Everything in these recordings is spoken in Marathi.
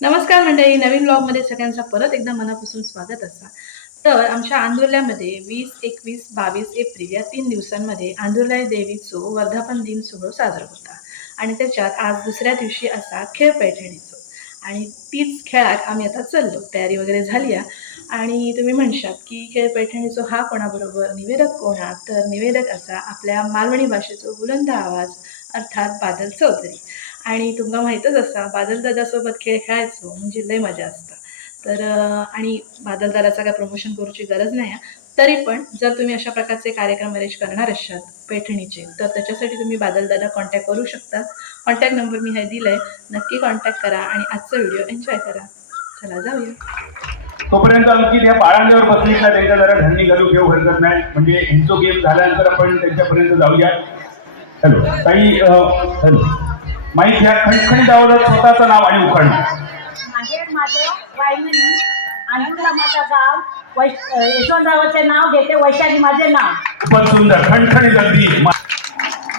नमस्कार मंडळी नवीन ब्लॉगमध्ये सगळ्यांचं परत एकदा मनापासून स्वागत असा तर आमच्या आंदुर्ल्यामध्ये वीस एकवीस बावीस एप्रिल या तीन दिवसांमध्ये आंदुर्ल्या देवीचो वर्धापन दिन सोहळा साजरा होता. आणि त्याच्यात आज दुसऱ्या दिवशी असा खेळ पैठणीचो आणि तीच खेळात आम्ही आता चाललो तयारी वगैरे झाली आहे. आणि तुम्ही म्हणशात की खेळ पैठणीचो हा कोणाबरोबर निवेदक कोणा तर निवेदक असा आपल्या मालवणी भाषेचो बुलंद आवाज अर्थात बादल चौधरी. आणि तुमका माहीतच असा बादलदादासोबत खेळ खेळायचो म्हणजे लय मजा असता. तर आणि बादल दादाचा काय प्रमोशन करूची गरज नाही आहे. तरी पण जर तुम्ही अशा प्रकारचे कार्यक्रम अरेंज करणार असाल पैठणीचे तर त्याच्यासाठी तुम्ही बादलदादा कॉन्टॅक्ट करू शकता. कॉन्टॅक्ट नंबर मी हे दिलाय. नक्की कॉन्टॅक्ट करा आणि आजचा व्हिडिओ एन्जॉय करा. चला जाऊया. तोपर्यंत अंकित ह्या बाळांवर बसली का त्यांच्या जरा धान्य घालू घेऊ हरकत नाही. म्हणजे ह्यांचो गेम झाल्यानंतर आपण त्यांच्यापर्यंत जाऊया. हॅलो ताई हॅलो. माहीत ह्या खणखणीत आवाजात स्वतःचं नाव आणि उखाणं. माझे माझं वायमनी आनंदला माझं गाव वैश अ, यशवंतरावाचे नाव घेते वैशाली माझे नाव. खूपच सुंदर खणखणीत अगदी मा-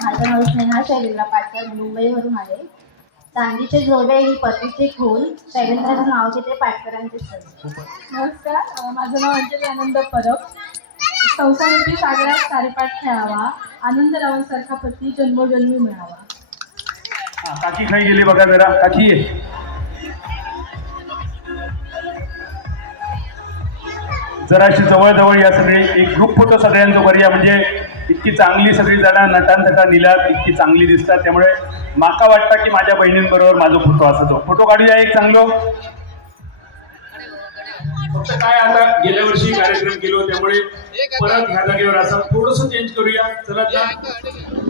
माझं नाव स्नेहा शैलेंद्र पाटकर मुंबईवरून आहे. चांदीचे जोडे ही पतीची खून शैलेंद्राचं नाव घेते पाटकरांचे सर. नमस्कार अ, माझं नाव अंजली आनंद परब. संसाराची सागरात सारेपाठ खेळावा. आनंद रावांसारखा पती जन्मोजन्मी मिळावा. काकी खाई गेली बघा जरा. काकी ये. जराशी जवळ या सगळी एक ग्रुप फोटो सगळ्यांचं करूया म्हणजे इतकी चांगली सगळी जण नटानथटा निलात इतकी चांगली दिसतात. त्यामुळे माका वाटतं की माझ्या बहिणींबरोबर माझा फोटो असतो फोटो काढूया एक चांगलो. फक्त काय आता गेल्या वर्षी कार्यक्रम केलो त्यामुळे परत ह्या जागेवर असं थोडस चेंज करूया. चला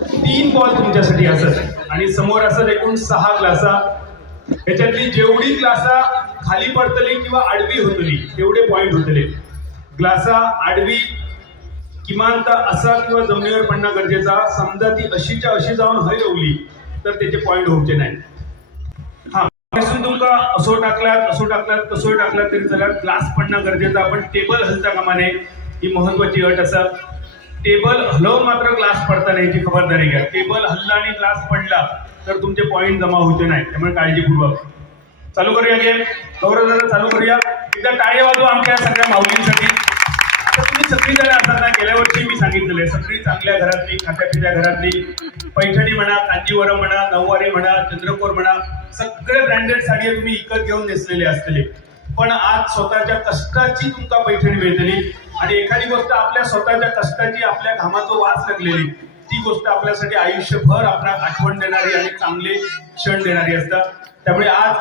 तीन बॉल तुमच्यासाठी असत आणि समोर असत एकूण सहा ग्लासा त्याच्यातली जेवढी ग्लासा खाली पडतली किंवा आडवी होतली तेवढे पॉइंट होतले. ग्लासा आडवी किमान तर असा किंवा जमिनीवर पडणं गरजेचा समजा ती अशीच्या अशी जाऊन हय रवली तर त्याचे पॉइंट होऊचे नाही. हा तुमका असो टाकलात असो टाकलात कसो टाकलात तरी चला. ग्लास पडणं गरजेचं पण टेबल हलता कामा नये ही महत्वाची अट असा. टेबल हलवून मात्र ग्लास पडता नाही याची खबरदारी घ्या. टेबल हल्ला आणि ग्लास पडला तर तुमचे पॉईंट जमा होते नाही. त्यामुळे काळजीपूर्वक. चालू करूया गेम. गौरव चालू करूया. एकदा टाळे वाजू आमच्या सगळ्या माऊलींसाठी. आता तुम्ही सगळी जण असतात ना गेल्या वर्षी मी सांगितलेलं आहे. सगळी चांगल्या घरातली खात्यापित्या घरातली पैठणी म्हणा कांजीवरम म्हणा नऊवारी म्हणा चंद्रकोर म्हणा सगळे ब्रँडेड साडी तुम्ही इकत घेऊन नेसलेले असलेले पण आज स्वतःच्या कष्टाची तुमका पैठणी मिळतली. आणि एखादी गोष्ट आपल्या स्वतःच्या कष्टाची आपल्या घामाचं वास लागलेली ती गोष्ट आपल्यासाठी आयुष्यभर आपल्याला आठवण देणारी आणि चांगले क्षण देणारी असतात. त्यामुळे आज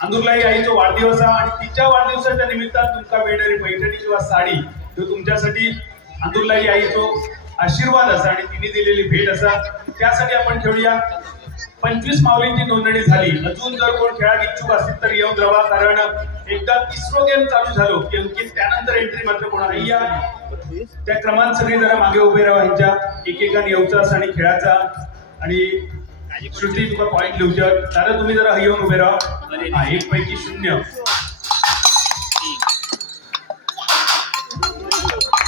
अंदुरलाई आईचा वाढदिवस आहे आणि तिच्या वाढदिवसाच्या निमित्तानं तुमका मिळणारी पैठणी किंवा साडी तो तुमच्यासाठी अंदुरलाई आईचो आशीर्वाद असा आणि तिने दिलेली भेट असा. त्यासाठी आपण ठेवूया. पंचवीस माऊलींची नोंदणी झाली. अजून जर कोण खेळात इच्छुक असतील तर येऊन रवा कारण एकदा तिसरो गेम चालू झालो. की अंकित त्यानंतर एंट्री मात्र कोणाला या त्या क्रमांक सगळी जरा मागे उभे राहा यांच्या. एकेका येऊचा आणि खेळाचा. आणि श्रुती तुका पॉईंट लिहूच्या दादा तुम्ही जरा येऊन उभे राहा. एक पैकी शून्य.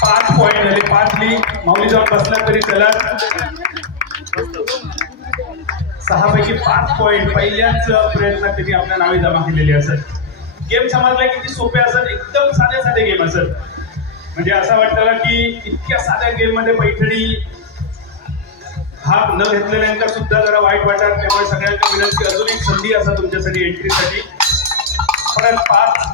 पाच पॉईंट झाले पाच मी. माऊली जाऊन बसला तरी चला. सहा पैकी पाच पॉईंट पहिल्याच प्रयत्न त्यांनी आपल्या नावे जमा केलेले असत गेम समजला किती सोपे असत एकदम साधे साधे गेम असत म्हणजे असं वाटतं की इतक्या साध्या गेममध्ये पैठणी भाग न घेतलेल्यांचा सुद्धा जरा वाईट वाटत त्यामुळे सगळ्यांना विनंती अजून एक संधी असा तुमच्यासाठी एंट्रीसाठी परत पाच.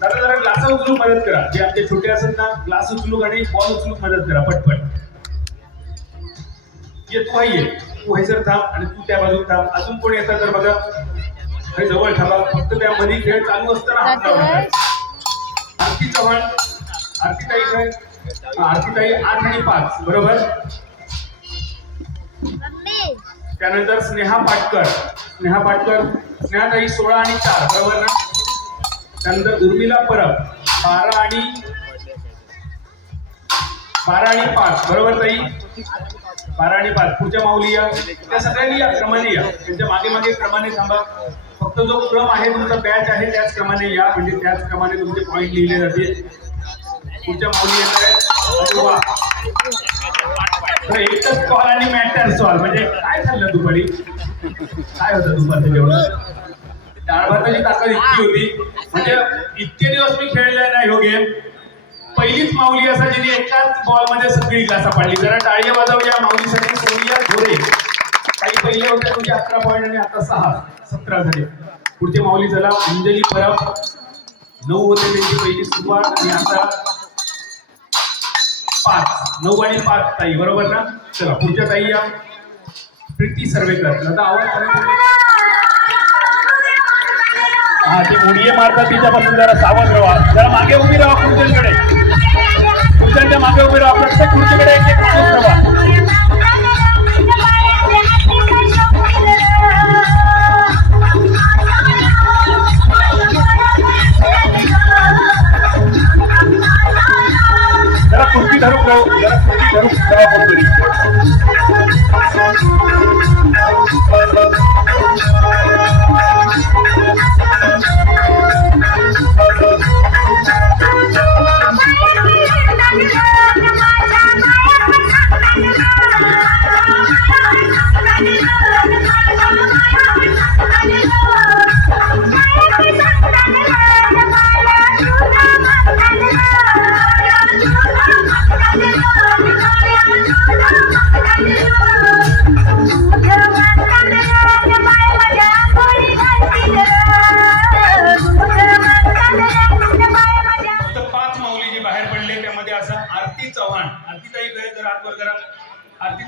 दादा जरा ग्लास उचलूक मदत करा. जे आपले छोटे असत ना ग्लास उचलूक आणि बॉल उचलूक मदत करा पटपट. ये तू आहे ये. तू हैसर थांब आणि तू त्या बाजूला थांब. अजून कोण येतात तर बघा. हे जवळ थांबा. फक्त त्या मध्ये खेळ चालू असताना आरती चव्हाण आरती ताई काय हा, आरती ताई आठ आणि पाच. बरोबर? त्यानंतर स्नेहा पाटकर. स्नेहा पाटकर. स्नेहा ताई सोळा आणि चार. बरोबर ना? त्यानंतर उर्मिला परब. बारा आणि बारा आणि पाच बरोबर ताई? बारा आणि पाच पुढच्या माऊली या. त्या सगळ्यांनी या क्रमाने या. त्यांच्या मागे मागे क्रमाने थांबा. फक्त जो क्रम आहे तुमचा बॅच आहे त्याच क्रमाने या. म्हणजे त्याच क्रमाने तुमचे पॉईंट लिहिले जातील. पुढच्या माऊली येत आहेत. तर एकच कॉल आणि मॅटर सॉल्व म्हणजे काय झालं दुपारी? काय होतं दुपारचं जेवण? डाळ भाताची ताकद इतकी होती. म्हणजे इतके दिवस मी खेळले नाही हो गेम पहिलीच माऊली असा जिने एकाच बॉलमध्ये सगळी घासा पाडली. जरा टाळ्या या माऊलीसाठी. सोनिया धोरे काही पहिले होते तुमचे अकरा पॉईंट आणि आता सहा. सतरा झाले. पुढचे माऊली झाला अंजली परब. नऊ होते त्यांची पहिली सुरुवात आणि आता पाच. नऊ आणि पाच ताई. बरोबर ना? चला पुढच्या ताई या. प्रीती सर्वेकर. आता आवाज हा ते उडिये मारतात तिच्यापासून जरा सावध राहा जरा मागे उभी राहा खुर्च्यांकडे खुर्च्यांच्या मागे उभे राहा प्रत्येक खुर्चीकडे एक एक माणूस राहा जरा खुर्ची धरून राहू जरा खुर्ची धरून राहा कोणतरी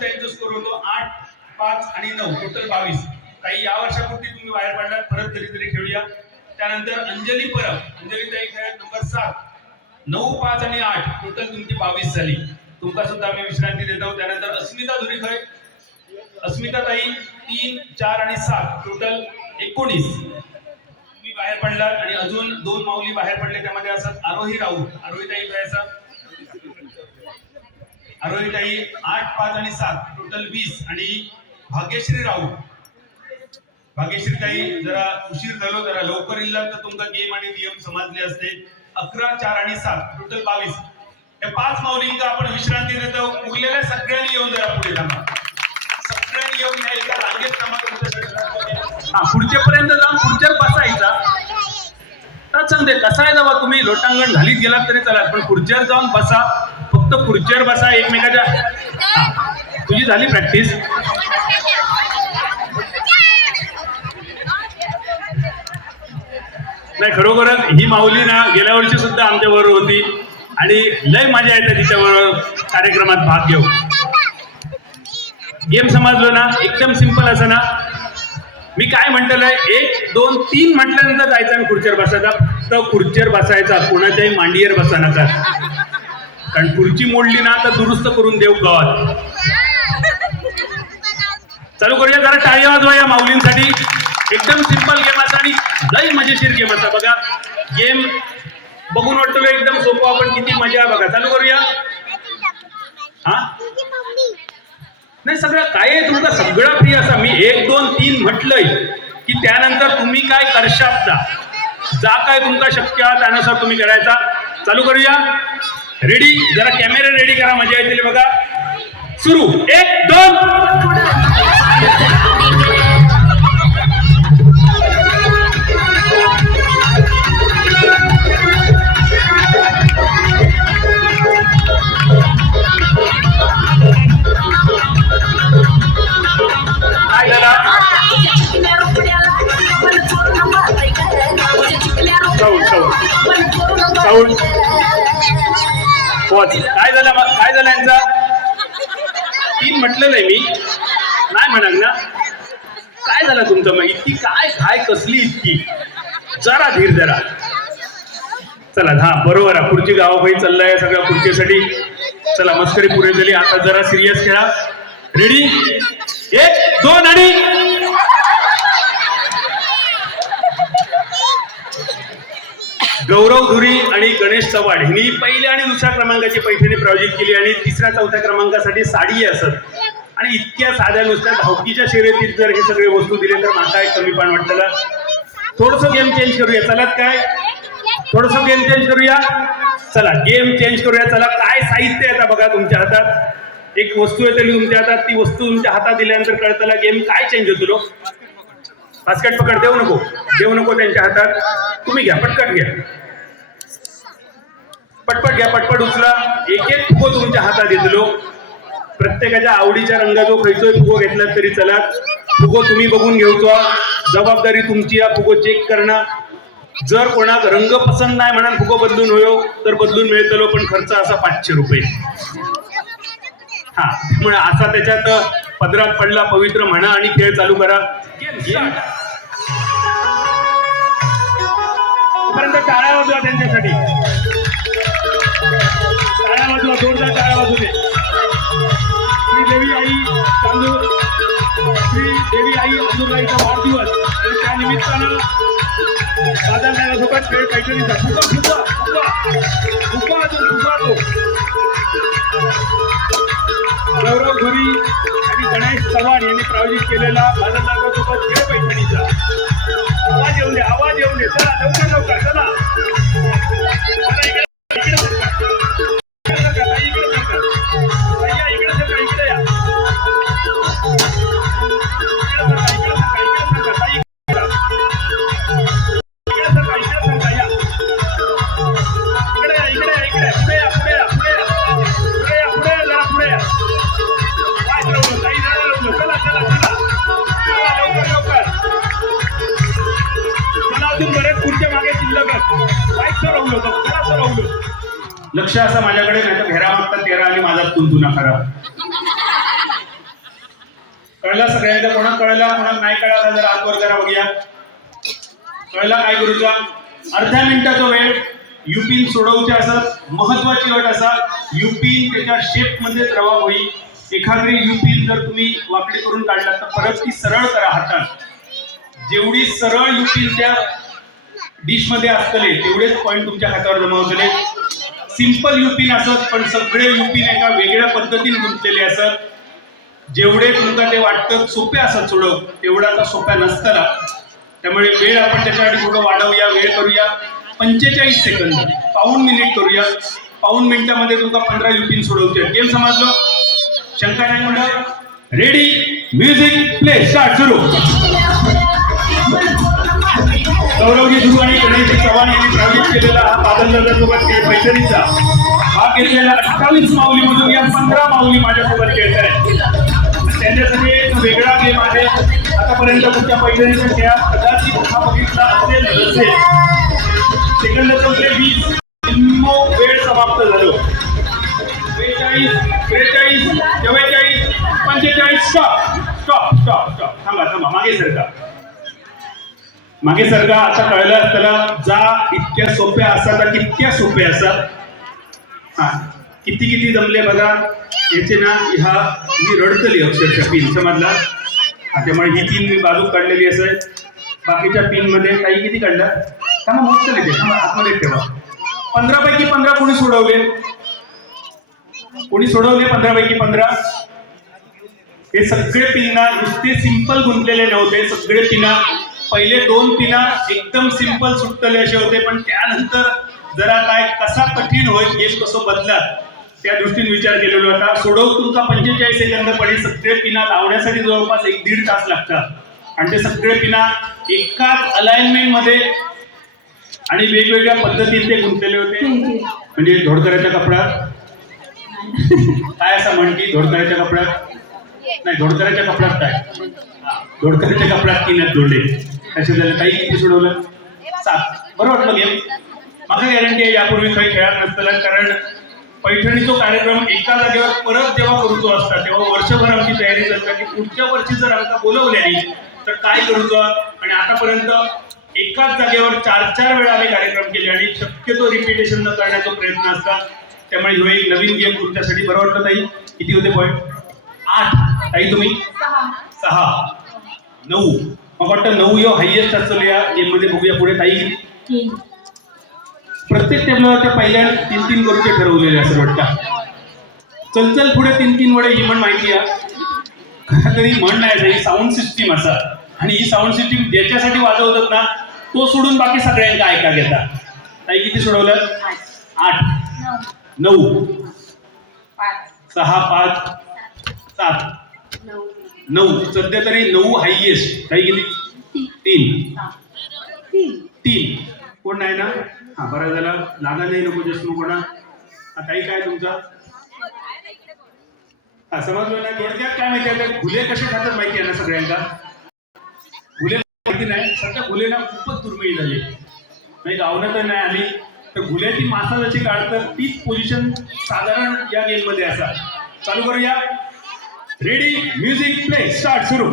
आरतीताईंचा स्कोर होतो आठ पाच आणि नऊ. टोटल बावीस. काही या वर्षापूर्वी तुम्ही बाहेर पडलात. परत कधीतरी खेळूया. त्यानंतर अंजली परब. अंजली ताई खेळ नंबर सात. नऊ पाच आणि आठ. टोटल तुमची बावीस झाली. तुमका सुद्धा आम्ही विश्रांती देत आहोत. त्यानंतर अस्मिता धुरीखय अस्मिता ताई तीन चार आणि सात. टोटल एकोणीस. तुम्ही बाहेर पडलात आणि अजून दोन माऊली बाहेर पडले. त्यामध्ये असतात आरोही राऊत. आरोही ताई खेळायचा. आरोही ताई आठ पाच आणि सात टोटल वीस आणि भाग्यश्री राऊत. भाग्यश्री ताई जरा उशीर झालो जरा लवकर इल्ला तर तुमचा गेम आणि नियम समजले असते. अकरा चार आणि सात टोटल बावीस. या पाच माऊलींका आपण विश्रांती देतो. उरलेल्या सगळ्यांनी येऊन जरा पुढे थांबा. सगळ्यांनी येऊन या एका रांगेत थांबा तुमच्यासाठी हा पुढच्यापर्यंत जाऊन पुढच्यात बसायचा. तर सांगते कसा आहे जावा तुम्ही? लोटांगण झालीच गेलात तरी चला पण खुर्च्यावर जाऊन बसा. फक्त खुर्चीवर बसा एकमेकाच्या. तुझी झाली प्रॅक्टिस नाही खरोखरच ही माऊली ना गेल्या वर्षी सुद्धा आमच्या बरोबर होती. आणि लय मजा येते तिच्याबरोबर कार्यक्रमात भाग घेऊ गेम समजलो ना? एकदम सिंपल असं ना? मी काय म्हटलंय एक दोन तीन म्हटल्यानंतर जायचं आणि खुर्चीवर बसायचा. तर खुर्चीवर बसायचा कोणाच्याही मांडीवर बसा नका. कारण खुर्ची मोडली ना तर दुरुस्त करून देऊ गावात. चालू करूया जरा टाळी वाजवा या माऊलींसाठी. एकदम सिंपल गेम असा आणि लई मजेशीर गेम असा. बघा गेम बघून वाटतो एकदम सोपं? आपण किती मजा आहे बघा. चालू करूया. हा? नाही सगळं काय आहे तुमचा? सगळं फ्री असा. मी एक दोन तीन म्हटलंय की त्यानंतर तुम्ही काय करशात जा काय तुमका शक्य त्यानुसार तुम्ही करायचा. चालू करूया. रेडी जरा कॅमेरा रेडी करा मजा येतील बघा. सुरू. एक दोन. काय पॉज काय झालं मग? काय झालं यांचा? तीन म्हटलेलं आहे मी. नाही म्हणाल ना? काय झालं तुमचं मग? इतकी काय काय कसली इतकी? जरा धीर जरा चला हा बरोबर आहे. पुढची गावाबाई चाललाय सगळ्या पुढच्यासाठी. चला मस्करी पुरे झाली आता जरा सिरियस खेळा. रेडी एक दोन आणि गौरव धुरी आणि गणेश चव्हाण यांनी पहिल्या आणि दुसऱ्या क्रमांकाची पैठणी प्रायोजित केली आणि तिसऱ्या चौथ्या क्रमांकासाठी साडी असत. आणि इतक्या साध्या नुसत्या धावकीच्या शर्यतीत जर हे सगळे वस्तू दिले तर माता एक कमीपण वाटतं थोडस गेम चेंज करूया. चलात काय? थोडस गेम चेंज करूया? चला गेम चेंज करूया. चला काय साहित्य आहे आता बघा तुमच्या हातात? एक वस्तू येते तुमच्या हातात. ती वस्तू तुमच्या हातात दिल्यानंतर कळताला गेम काय चेंज होतो बास्केट पकड देऊ नको. देऊ नको त्यांच्या हातात. तुम्ही घ्या पटकट घ्या. पटपट घ्या पटपट उचला. एक एक फुगो तुमच्या हातात येतलो प्रत्येकाच्या आवडीच्या रंगाचो खयचोय फुगो घेतला तरी चला. फुगो तुम्ही बघून घेऊचो जबाबदारी तुमची या फुगो चेक करणं. जर कोणाक रंग पसंत नाही म्हणाल फुगो बदलून होयो तर बदलून मिळतलो पण खर्च असा पाचशे रुपये. हा त्यामुळे असा त्याच्यात पदरात पडला पवित्र म्हणा आणि खेळ चालू करा. गेम स्टार्ट टाळ्या वाजवा त्यांच्यासाठी. टाळ्या वाजवा जोरदार टाळ्या वाजू दे. श्री देवी आई तांदूळ श्री देवी आई अंदुरबाईचा वाढदिवस. आणि त्या निमित्तानं बाजारदारासोबत खेळ पैठणीचा. फुगा फुगा फुगा फुगा अजून फुगा तो गौरव घुरी आणि गणेश चव्हाण यांनी प्रायोजित केलेला बाजारदारासोबत खेळ पैठणीचा. आवाज येऊ दे आवाज येऊ दे. चला लवकर लवकर चला. इकडे. लक्ष असं माझ्याकडे नाही तर घेरा मागता तेरा आणि माझा तुंतुना खरा कळला सगळ्यांना कोणाक कळला? कोणाक नाही कळला? जरा आत करा बघूया. कळला काय गुरुचा अर्ध्या मिनिटाचा वेळ. युपीन सोडवचे असत महत्वाची अट असा. युपीन त्याच्या शेपमध्ये रवा होई. एखादी युपीन जर तुम्ही वाकडी करून काढला तर परत ती सरळ करा हातात जेवढी सरळ युपीन त्या डिशमध्ये असतले तेवढेच पॉईंट तुमच्या हातावर जमा होतले. सिंपल युपीन असत पण सगळे युपीन एका वेगळ्या पद्धतीने गुंतलेले असत. जेवढे तुमका ते वाटतं सोपे असत सोडव तेवढा तर सोप्या नसताना. त्यामुळे वेळ आपण त्याच्यासाठी थोडं वाढवूया वेळ करूया. पंचेचाळीस सेकंद पाऊन मिनिट करूया. पाऊन मिनिटामध्ये तुमका पंधरा युपीन सोडवते गेम समजलं शंका नाही म्हणलं रेडी म्युझिक प्ले स्टार्ट सुरू. गौरवजी गुरु आणि गणेशजी चव्हाण यांनी प्रायोजित केलेला हा बादलदादासोबत खेळ पैठणीचा हा घेतलेला अठ्ठावीस माऊलीमधून या पंधरा माऊली माझ्यासोबत खेळत आहेत. त्यांच्यासाठी एक वेगळा गेम आहे. आतापर्यंत तुमच्या पैठणीच्या खेळात कदाचित हा बघितला असेल नसेल. सेकंद चौथे वीस. निम्मो वेळ समाप्त झालो. बेचाळीस बेचाळीस चव्वेचाळीस पंचेचाळीस. स्टॉप स्टॉप स्टॉप स्टॉप थांबा थांबा. मागे सरका. मागे सरका आता कळलं असताना जा इतक्या सोप्या असतात कितक्या सोप्या असतात. हा किती किती जमले बघा. याचे ना ह्या मी रडतली अक्षरशः पिन समजला. हा त्यामुळे ही पिन मी बाजूक काढलेली असेल बाकीच्या पिनमध्ये काही किती काढल्या त्यामुळे मस्त लिहिते आतमध्ये ठेवा. पंधरा पैकी पंधरा कोणी सोडवले? कोणी सोडवले पंधरा पैकी पंधरा? हे सगळे पिन्ना नुसते सिंपल गुंतलेले नव्हते. सगळे पिना पहिले दोन पिना एकदम सिंपल सुटतले असे होते पण त्यानंतर जरा काय कसा कठीण होईल गेम कसं बदलात त्या दृष्टीने विचार केलेला होता. सोडव तुमचा पंचेचाळीस सेकंद पडे सगळे पिना लावण्यासाठी जवळपास एक दीड तास लागतात. आणि ते सगळे पिना एकाच अलाइनमेंटमध्ये आणि वेगवेगळ्या पद्धतीने ते गुंतलेले होते. म्हणजे धोडकऱ्याच्या कपड्यात? काय असं म्हणती धोडकऱ्याच्या कपड्यात? नाही धोडकऱ्याच्या कपड्यात काय? धोडकऱ्याच्या कपड्यात आहेत धोंडे कसे झाले काही किती सोडवलं? सात. बरं वाटलं गेम? माझा गॅरंटी आहे यापूर्वी काही खेळात नसताना कारण पैठणीचा कार्यक्रम एका जागेवर परत जेव्हा करूचो असता तेव्हा वर्षभर आमची तयारी करता की पुढच्या वर्षी जर आमका बोलवल्यानी तर काय करूचो आणि आतापर्यंत एकाच जागेवर चार चार वेळा आम्ही कार्यक्रम केले आणि शक्यतो रिपिटेशन न करण्याचा प्रयत्न असतात त्यामुळे ह्यो एक नवीन गेम तुमच्यासाठी. बरं वाटलं ताई? किती होते पॉईंट आठ. ताई तुम्ही? सहा. नऊ. मग वाटतं नऊ यो हायएस्ट असतो या गेममध्ये बघूया पुढे ताई. प्रत्येक टेबलावरच्या पहिल्या तीन तीन करूचे ठरवलेले असं वाटतं. चल चल पुढे तीन तीन वडे ही म्हण माहिती आहे. तरी म्हण नाही ही साऊंड सिस्टीम असा. आणि ही साऊंड सिस्टीम ज्याच्यासाठी वाजवतात ना तो सोडून बाकी सगळ्यांका ऐका घेतात ताई किती सोडवलं? आठ. नऊ. सहा पाच. सात. नऊ. सध्या तरी नऊ हायएस्ट काही किती तीन. तीन. तीन. कोण नाही ना? हा बरं झाला. लागा नाही नको देशमुख कोणा हा ताई काय तुमचा? हा समजलं ना? थोडक्यात काय माहिती आहे? फुले कसे खातात माहिती आहे ना सगळ्यांना? फुले माहिती नाही. सध्या फुले ना खूपच दुर्मिळ झाली. नाही गावनं तर नाही आली. तर गुल्याची मासा जशी काढतात तीच पोझिशन साधारण या गेममध्ये असा चालू करूया. रेडी म्युझिक प्ले स्टार्ट सुरू.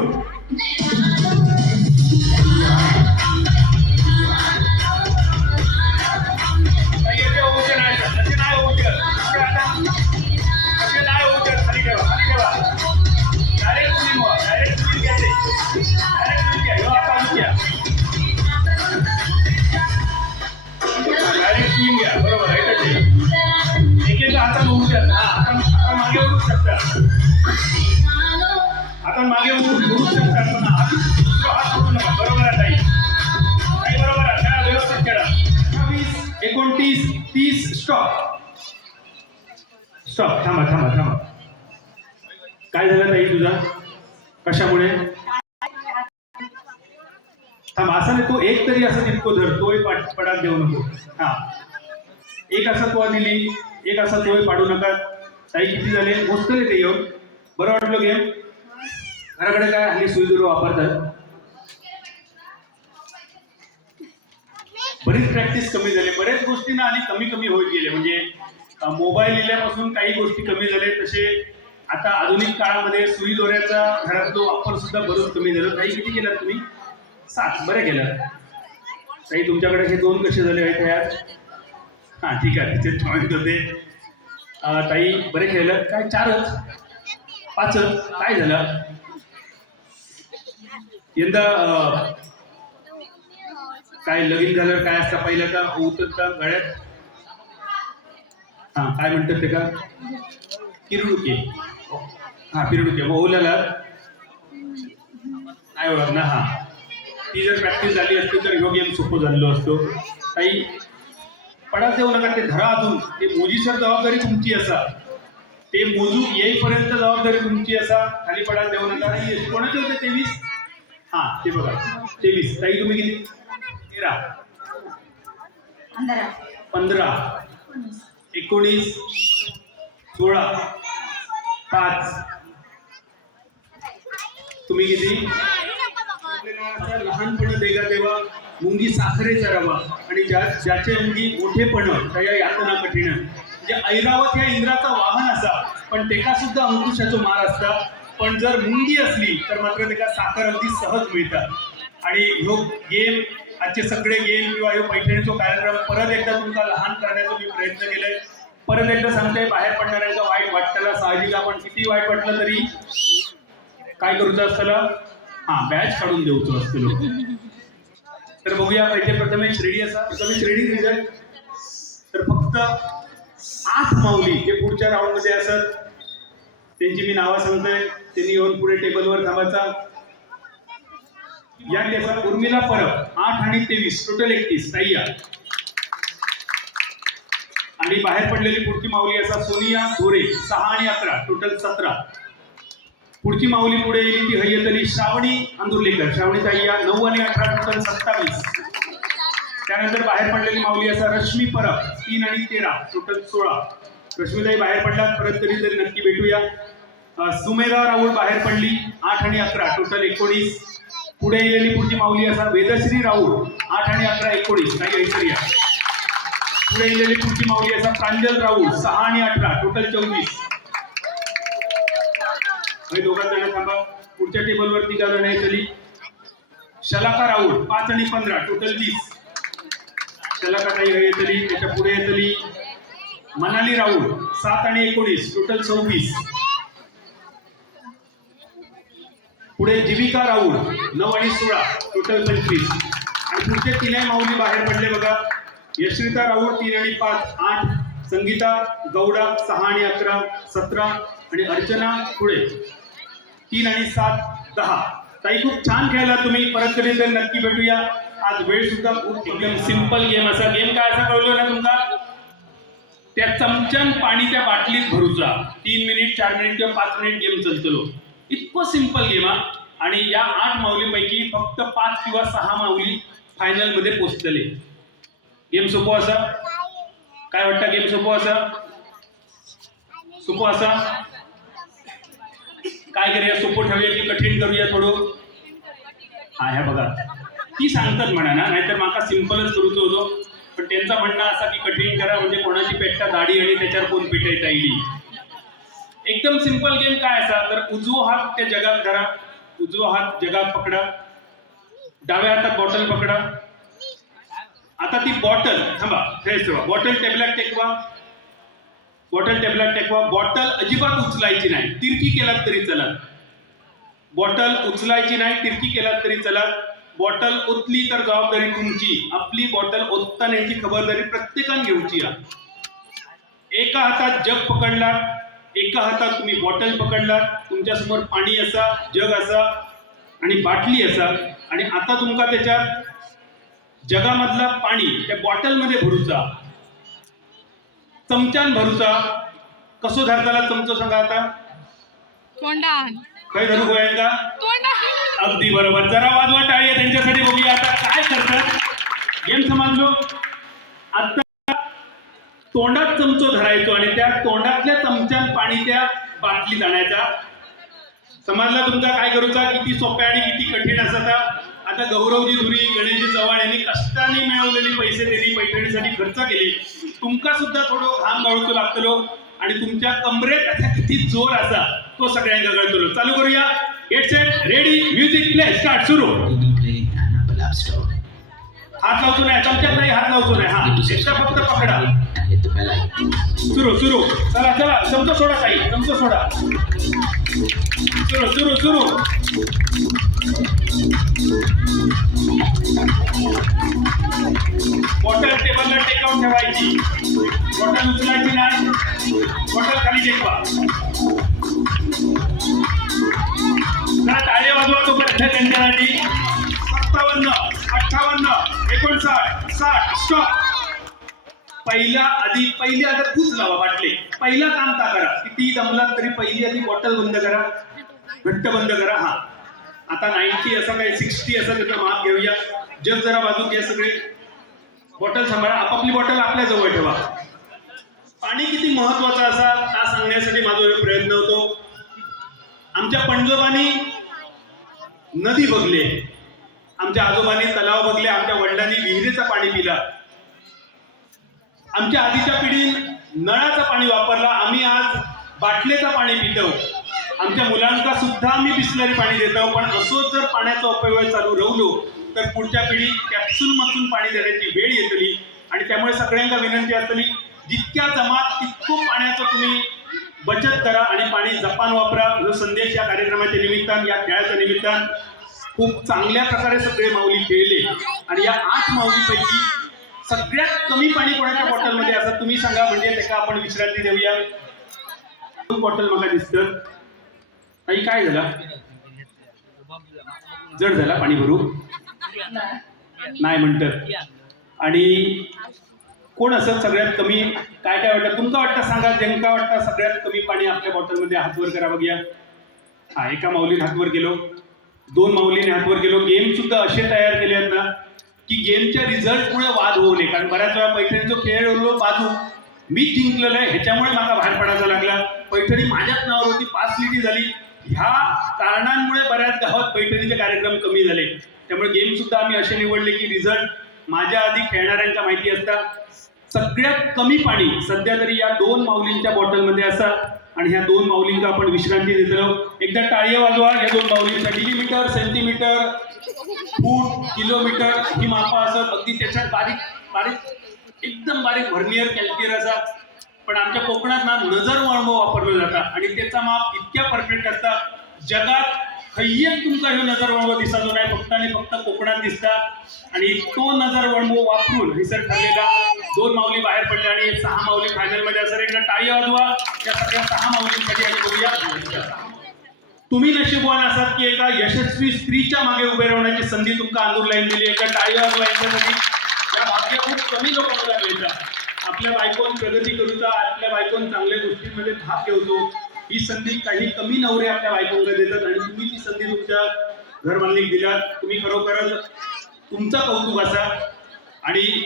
स्टॉप थांबा थांबा थांबा. काय झालं ताई तुझा? कशामुळे? थांब असं नाही तो एक तरी असं तितको धर तोय पडात देऊ नको. हा. एक असा तो दिली एक असा तोय पाडू नका. ताई किती झाले? मोजतले ते येऊन. बरं वाटलं गेम? घराकडे काय? हल्ली सुईदुरू वापरतात. बरीच प्रॅक्टिस कमी झाली. बऱ्याच गोष्टींना आणि कमी कमी होत गेले. म्हणजे मोबाईल लिहिल्यापासून काही गोष्टी कमी झाले. तसे आता आधुनिक काळामध्ये सुई दोऱ्याचा घरातला वापर सुद्धा बरंच कमी झाला. काही किती केलात तुम्ही? सात. बरे केलं. काही तुमच्याकडे हे दोन कसे झाले आहेत ह्यात? हां ठीक आहे. तिथे पॉईंट होते ताई बरे खेळलं काय चारच? पाचच. काय झालं? यंदा काय लगीन झाल्यावर काय असतं? पहिलं का उतरता गळ्यात हा काय म्हणतात ते का? किरडुके हा किरडुके ओल्याला? नाही ओळख ना हा. ती जर प्रॅक्टिस झाली असती तर ह्यो गेम सोपं झालेलो असतो. काही पडाच देऊ नका ते धरा अजून. ते मोजीसर जबाबदारी तुमची असा. ते मोजू येईपर्यंत जबाबदारी तुमची असा. खाली पडाच देऊ नका. आणि कोणाचे होते? तेवीस? हा ते बघा. तेवीस. ताई तुम्ही किती? तेरा. पंधरा. एकोणीस सोळा पाच. तुम्ही किती? लहानपण देगा देवा मुंगी साखरेचा रवा आणि ज्या ज्याचे अंगी मोठेपण त्या यातना कठीण म्हणजे ऐरावत या इंद्राचा वाहन असा पण तेका सुद्धा अंकुशाचा मार असता. पण जर मुंगी असली तर मात्र तेका साखर अगदी सहज मिळतात. आणि ह्यो गेम आजचे सगळे येईल किंवा ह्यो पैठणीचो कार्यक्रम परत एकदा तुमचा लहान करण्याचा मी प्रयत्न केलाय. परत एकदा सांगतोय बाहेर पडणाऱ्यांचा वाईट वाटताना साहजिक आपण किती वाईट वाटलं तरी. काय करूचं असताना हा बॅच काढून देऊचं असतं लोक. तर बघूया पाहिजे एक श्रेणी असा. प्रथमेश श्रेणी रिझल्ट तर फक्त आठ माऊली जे पुढच्या राऊंडमध्ये असत त्यांची मी नावं सांगतोय. त्यांनी येऊन पुढे टेबलवर थांबायचा. या केसा उर्मिला परब आठ आणि तेवीस टोटल एकतीस ताई आणि बाहेर पडलेली पुढची माऊली असा सोनिया धोरे सहा आणि अकरा टोटल सतरा. पुढची माऊली पुढे येईल ती हय्यत अली श्रावणी अंदुर्लेकर श्रावणी ताई नऊ आणि अठरा टोटल सत्तावीस. त्यानंतर बाहेर पडलेली माऊली असा रश्मी परब तीन आणि तेरा टोटल सोळा. रश्मीताई बाहेर पडल्यात परत तरी तरी नक्की भेटूया. सुमेधा राऊळ बाहेर पडली आठ आणि अकरा टोटल एकोणीस. पुढे येलेली पुढची माऊली असा वेदश्री राऊळ आठ आणि अकरा एकोणीस काही ऐश्वर या पुढे येलेली पुढची माऊली असा प्रांजल राऊळ सहा आणि अठरा टोटल चौवीस हे दोघा जण थांबा पुढच्या टेबलवरती तिघा जण येतली शलाका राऊळ पाच आणि पंधरा टोटल वीस. शलाका ताई येतली त्याच्या पुढे येतली मनाली राऊळ सात आणि एकोणीस टोटल सव्वीस. पुढे जीविका राऊळ नऊ आणि सोळा टोटल पंचवीस. आणि पुढचे तीनही माऊली बाहेर पडले बघा. यशविता राऊळ तीन आणि पाच आठ. संगीता गौडा सहा आणि अकरा सतरा आणि अर्चना पुढे. तीन आणि सात दहा. ताई खूप छान खेळला तुम्ही. परत कधी तर नक्की भेटूया. आज वेळ सुद्धा खूप एकदम सिंपल गेम असा. गेम काय असा कळलो ना तुमका त्या चमच्यान पाणी त्या बाटलीत भरूचा. तीन मिनिट चार मिनिट किंवा पाच मिनिट गेम चलतलो. इतकं सिंपल गेम आणि या आठ माऊलीपैकी फक्त पाच किंवा सहा माऊली फायनलमध्ये पोचतले गेम सोपो असा? काय वाटतं गेम सोपो असा? सोपो असा? काय करूया? सोपो ठेवूया की कठीण करूया थोडं? हा ह्या बघा. ती सांगतात म्हणा ना नाहीतर माका सिम्पलच करूचो होतो. पण त्यांचा म्हणणं असा की कठीण करा म्हणजे कोणाची पेटता दाढी आणि त्याच्यावर कोण पेटायता येईल? एकदम सिंपल गेम काय असा? तर उजवो हात त्या जगात धरा. उजवा हात जगात पकडा. डाव्या हातात बॉटल पकडा. आता ती बॉटल थांबा फ्रेश ठेवा बॉटल टेबलात टेकवा. बॉटल टेबलात टेकवा. बॉटल अजिबात उचलायची नाही. तिरकी केलात तरी चलात बॉटल उचलायची नाही तिरकी केलात तरी चलात बॉटल ओतली तर जबाबदारी तुमची. आपली बॉटल ओतता न्यायची खबरदारी प्रत्येकाने घेऊची एका हातात जग पकडला एका हातात तुम्ही बॉटल पकडलात तुमच्यासमोर पाणी असा जग असा आणि बाटली असा आणि आता तुमका त्याच्यात जगामधला पाणी त्या बॉटलमध्ये भरूचा. चमच्यान भरूचा. कसो धरताला चमचो सांगा आता? तोंडान. खय धरू गोयांका अगदी बरोबर. जरा वाजवा टाळी त्यांच्यासाठी बघूया आता काय करतात. गेम समजलो? आता तोंडात चमचो धरायचो आणि त्या तोंडातल्या चमच्यान पाणी त्या बाटलीत आणायचा. समजला तुमचा? काय करूचा किती सोप्या आणि किती कठीण असता आता गौरवजी धुरी गणेशजी चव्हाण यांनी कष्टाने मिळवलेले पैसे त्यांनी पैठणीसाठी खर्च केले. तुमका सुद्धा थोडं घाम गाळूचो लागतलो आणि तुमच्या कमरेत आता किती जोर असा तो सगळ्यांना कळतलो चालू करूया. It's set ready music play start सुरू. हात लावतो नाही चमच्यात नाही हात लावतो नाही. हा Need फक्त पकडा. सुरू सुरू. चला चला चमचो सोडा ताई चमचा सोडा. सुरू सुरू सुरू. बॉटल टेबलला टेकावून ठेवायची. बॉटल उचलायची नाही. बॉटल खाली टेकवा जरा टाळे वाजवा तो पर्यंत त्यांच्यासाठी सत्तावन्न अठ्ठावन्न. एकोणसाठ साठ? स्टॉप पहिला आधी पहिली आता तूच लावा बाटले. पहिला काम का करा? किती जमलात तरी पहिली आधी बॉटल बंद करा. घट्ट बंद करा हा. आता नाईन्टी असं काय सिक्स्टी असं त्याचा माप घेऊया. जग जरा बाजू घ्या सगळे. बॉटल सांभाळा आपापली बॉटल आपल्या जवळ ठेवा. पाणी किती महत्वाचं असा हा सांगण्यासाठी माझा प्रयत्न होतो. आमच्या पणजोबानी नदी बघले. आमच्या आजोबांनी तलाव बघले आमच्या वडिलांनी विहिरीचं पाणी पिलं. आमच्या आधीच्या पिढीन नळाचं पाणी वापरलं आम्ही आज बाटलेचं पाणी पितो. आमच्या मुलांना सुद्धा आम्ही बिसलरी पाणी देतो पण असोच जर पाण्याचा अपव्यय चालू राहिलो तर पुढच्या पिढी कॅप्सूल मधून पाणी देण्याची वेळ येतली आणि त्यामुळे सगळ्यांना विनंती असतली जितक्या जमात तितकं पाण्याचं तुम्ही बचत करा आणि पाणी जपान वापरा. जो संदेश या कार्यक्रमाच्या निमित्तान या खेळाच्या निमित्तान खूप चांगल्या प्रकारे सगळे माऊली खेळले. आणि या आठ माऊलीपैकी सगळ्यात कमी पाणी कोणाच्या बॉटलमध्ये असं तुम्ही सांगा म्हणजे त्याला आपण विश्रांती देऊया. दोन बॉटल मला दिसतं काही काय झालं? जड झाला पाणी भरू. नाही म्हणत आणि कोण असं सगळ्यात कमी काय काय वाटतं? तुमका वाटतं सांगा जेमका वाटतं सगळ्यात कमी पाणी आपल्या बॉटलमध्ये हातवर करा बघूया हा एका माऊलीने हातवर गेलो दोन माऊलीने हातवर गेलो. गेम सुद्धा असे तयार केले आहेत ना की गेमच्या रिझल्टमुळे वाद होऊ नये कारण बऱ्याच वेळा पैठणीचा खेळ उरलो बाजू मी जिंकलेलं आहे. ह्याच्यामुळे मला बाहेर पडायचा लागला. पैठणी माझ्याच नावावर होती. पाच लिटी झाली. ह्या कारणांमुळे बऱ्याच गावात पैठणीचे कार्यक्रम कमी झाले. त्यामुळे गेम सुद्धा आम्ही असे निवडले की रिझल्ट माझ्या आधी खेळणाऱ्यांच्या माहिती असतात सगळ्यात कमी पाणी सध्या तरी या दोन माऊलींच्या बॉटलमध्ये असा आणि ह्या दोन माऊलींना आपण विश्रांती देत आहोत एकदा टाळी वाजवा या दोन माऊलींसाठी मिलीमीटर सेंटीमीटर फूट किलोमीटर ही मापा असत. अगदी त्याच्यात बारीक बारीक एकदम बारीक व्हर्नियर कॅल्क्युलेटर असा. पण आमच्या कोकणात ना नजर वळमो वापरलं जातं. आणि त्याचा माप इतक्या परफेक्ट असतात जगात खय्यम तुमचा ह्यो नजर दिसा जो नाही फक्त आणि फक्त कोकणात दिसता. आणि तो नजर वापरून हिसर ठरलेला दोन माऊली बाहेर पडल्या आणि सहा माऊली फायनलमध्ये असं एकदा टाळी वाजवा. या सगळ्या सहा माऊलींसाठी आणि बघूया. तुम्ही नशीबवान असाल की एका यशस्वी स्त्रीच्या मागे उभे राहण्याची संधी तुमका अंदूर लाईन दिली. एका टाळी वाजवा यांच्यासाठी. या भाग्य खूप कमी लोकांना मिळतात आपल्या बायकोन प्रगती करूचा आपल्या बायकोन चांगल्या गोष्टींमध्ये भाग घेवतो ही संधी काही कमी नवरे आपल्या बायकोंना देतात आणि तुम्ही ती संधी तुमच्या घर बांधणी दिलात. तुम्ही खरोखरच तुमचा कौतुक असा. आणि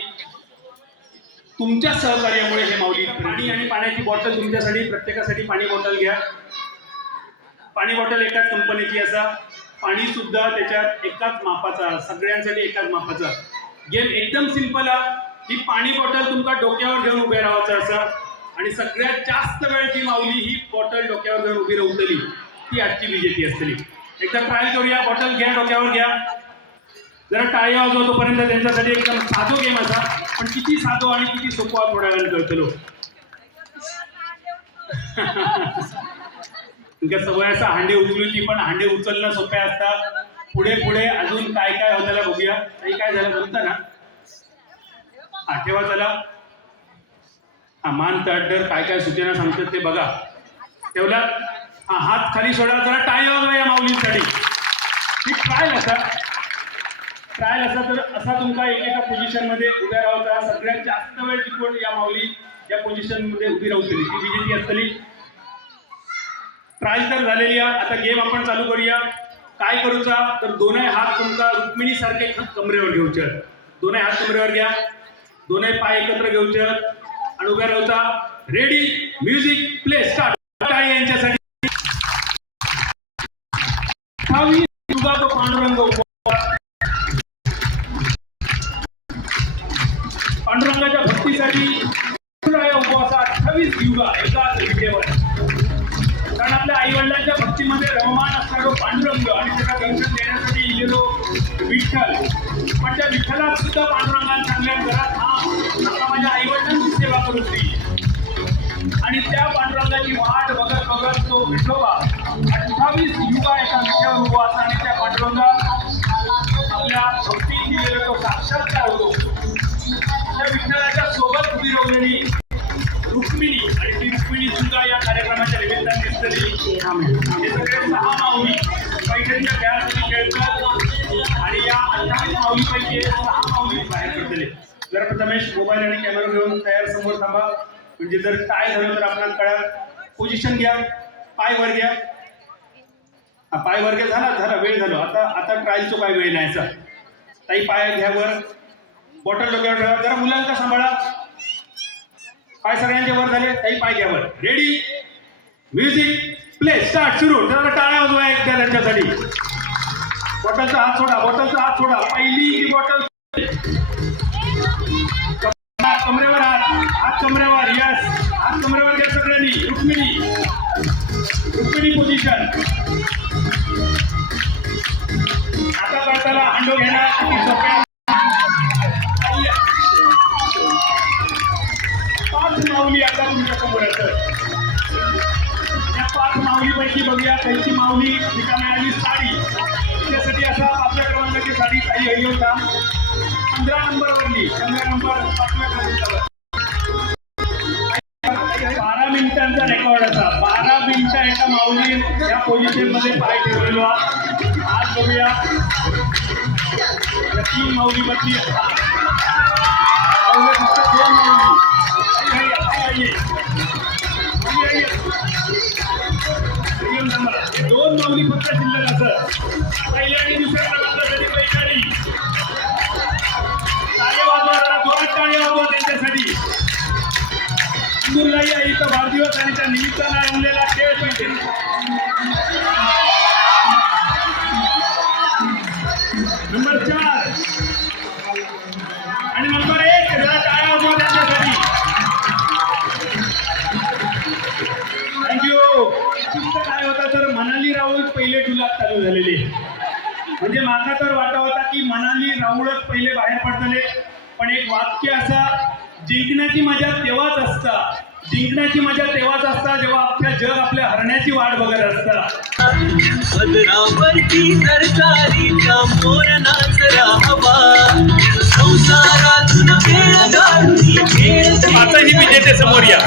तुमच्या सहकार्यामुळे हे माऊली पाणी आणि पाण्याची बॉटल तुमच्यासाठी प्रत्येकासाठी पाणी बॉटल घ्या. पाणी बॉटल एकाच कंपनीची असा. पाणी सुद्धा त्याच्यात एकाच मापाचा सगळ्यांसाठी एकाच मापाचा. गेम एकदम सिंपल आहे ही पाणी बॉटल तुमका डोक्यावर घेऊन उभे राहायचं असा. आणि सगळ्यात जास्त वेळ जी माऊली ही बॉटल डोक्यावर घेऊन उभी राहतली ती आजची बीजेपी असतली एकदा ट्रायल करूया बॉटल घ्या डोक्यावर घ्या. जरा टाळ्या वाजवा तोपर्यंत त्यांच्यासाठी एकदम साधो गेम असा पण किती साधो आणि किती सोपा थोड्या वेळ कळतलो. तुमच्या सवय असा हांडे उचलूची पण हांडे उचलणं सोप्या असतात. पुढे पुढे अजून काय काय होताला बघूया. काही काय झालं जमतं ना? हा ठेवा चला. हा मान दर काय काय सूचना सांगतात ते बघा. ठेवला हा हात खाली सोडा जरा टाळी वाजवा या माऊलींसाठी. ही ट्रायल असा. ट्रायल असा तर असा तुमका एकेका पोझिशनमध्ये उभ्या राहता सगळ्यात जास्त वेळ टिकवून या माऊली या पोझिशनमध्ये उभी राहतली ती बीजेपी असतली ट्रायल तर झालेली आहे. आता गेम आपण चालू करूया. काय करूचा तर दोनही हात तुमचा रुक्मिणी सारखे कमरेवर घेऊचे दोनही हात कमरेवर घ्या. दोनही पाय एकत्र घेऊचे आणि उभ्या राहता रेडी म्युझिक प्ले स्टार्ट टाळी यांच्यासाठी. पांडुरंग उपवास. पांडुरंगाच्या भक्तीसाठी उपवासा अठ्ठावीस युगा एकाच विजेवर. कारण आपल्या आई वडिलांच्या भक्तीमध्ये रममान असणारो पांडुरंग आणि त्याला दर्शन देण्यासाठी इलेलो विठ्ठल. पण त्या विठ्ठलात सुद्धा पांडुरंगाने चांगल्या घरात वडिलांची सेवा आणि त्या पांडुरंगाची वाट बघत बघत तो विठोबा अठ्ठावीस युगा एका विठ्यावर उभा असा आणि त्या पांडुरंगा आपल्या भक्ती दिलेला तो साक्षात्कार होतो. त्या विठ्ठलाच्या सोबत उभी रुक्मिणी आणि ती रुक्मिणी सुद्धा या कार्यक्रमाच्या निमित्ताने दिसलेली. हे सगळे सहा माऊली पैठणच्या खेळासाठी खेळतात आणि या अठ्ठावीस माऊलीपैकी सहा माऊली बाहेर पडलेले. जर प्रथमेश मोबाईल आणि कॅमेरा घेऊन तयार समोर थांबा. म्हणजे जर काय झालं तर आपल्याला कळा पोझिशन घ्या. पाय वर घ्या. हा पाय वर घ्या. झाला झाला. वेळ झालो. आता आता ट्रायलचो काय वेळ नाही ताई पाय घ्या वर. बॉटल डोक्यावर ठेवा. जरा मुलांना सांभाळा. पाय सगळ्यांचे वर झाले. ताई पाय घ्यावर रेडी म्युझिक प्ले स्टार्ट सुरू. जरा टाळ्या वाजवा एकदा त्यांच्यासाठी. बॉटलचा हात सोडा. बॉटलचा हात सोडा. पहिली बॉटल फक्त शिल्लक असं पहिल्या आणि दुसऱ्या क्रमांकासाठी पैठाणी. टाळे वाजवा जरा जोरात टाळे वाजवा त्यांच्यासाठी. इंदूरलाही आईचा वाढदिवस आणि त्या निमित्तानं आणलेला खेळ पाहिजे राऊळच पहिले बाहेर पडतले. पण एक वाक्य असा जिंकण्याची मजा तेव्हाच असता. जिंकण्याची मजा तेव्हाच असता जेव्हा अख्ख्या जग आपल्या हरण्याची वाट बघत असता. पदरावरती सरकारीच्या मोर नाचरा हवा. संसारातून वेळ घालती खेळ पाचही विजेते समोर या.